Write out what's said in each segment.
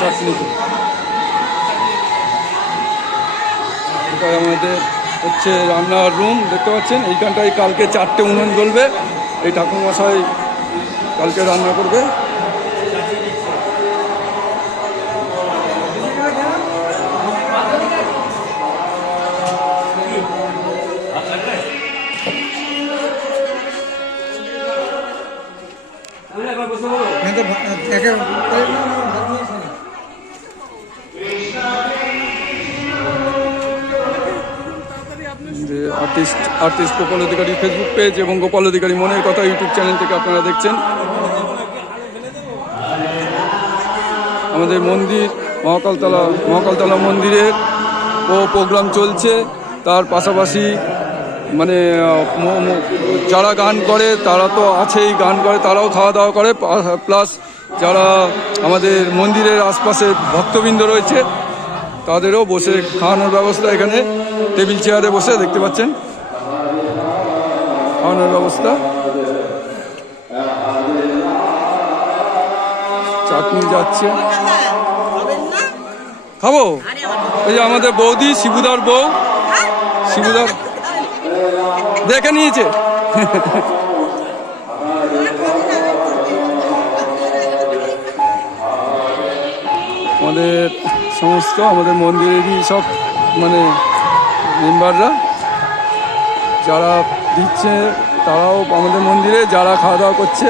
চাটনি। এটা আমাদের হচ্ছে রান্নার রুম, দেখতে পাচ্ছেন। এইখানটায় কালকে 4টে উনুন জ্বলবে। এই ঠাকুরমশাই কালকে রান্না করবে। আর্টিস্ট গোপাল অধিকারী ফেসবুক পেজ এবং গোপাল অধিকারী মনের কথা ইউটিউব চ্যানেল থেকে আপনারা দেখছেন। আমাদের মন্দির মহাকালতলা মন্দিরের প্রোগ্রাম চলছে। তার পাশাপাশি মানে যারা গান করে তারা তো আছেই, গান করে তারাও খাওয়া দাওয়া করে, প্লাস যারা আমাদের মন্দিরের আশপাশে ভক্তবৃন্দ রয়েছে তাদেরও বসে খাওয়ানোর ব্যবস্থা। এখানে টেবিল চেয়ারে বসে দেখতে পাচ্ছেন খাওয়ানোর ব্যবস্থা। চাটনি যাচ্ছে, খাবো। ওই যে আমাদের বৌদি, শিবুদার বউ, শিবুদার দেখে নিয়েছে। আমাদের সমস্ত আমাদের মন্দিরেরই সব মানে মেম্বাররা যারা দিচ্ছে তারাও আমাদের মন্দিরে, যারা খাওয়া দাওয়া করছে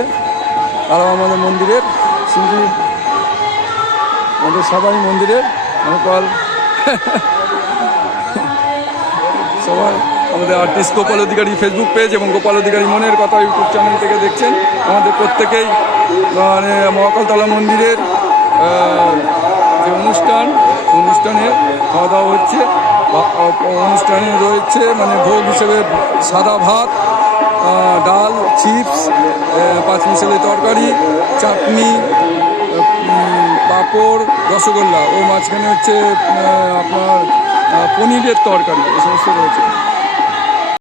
তারাও আমাদের মন্দিরের সিন্ধি, আমাদের সবাই মন্দিরের গোপাল সবাই আমাদের আর্টিস্ট গোপাল অধিকারী ফেসবুক পেজ এবং গোপাল অধিকারী মনের কথা ইউটিউব চ্যানেল থেকে দেখছেন। আমাদের প্রত্যেকেই মানে মহাকালতলা মন্দিরের যে অনুষ্ঠানে খাওয়া দাওয়া হচ্ছে। অনুষ্ঠানে রয়েছে মানে ভোগ হিসেবে সাদা ভাত, ডাল, চিপস, 5 মিশালি তরকারি, চাটনি, পাঁপড়, রসগোল্লা ও মাঝখানে হচ্ছে আপনার পনিরের তরকারি, এই সমস্ত রয়েছে।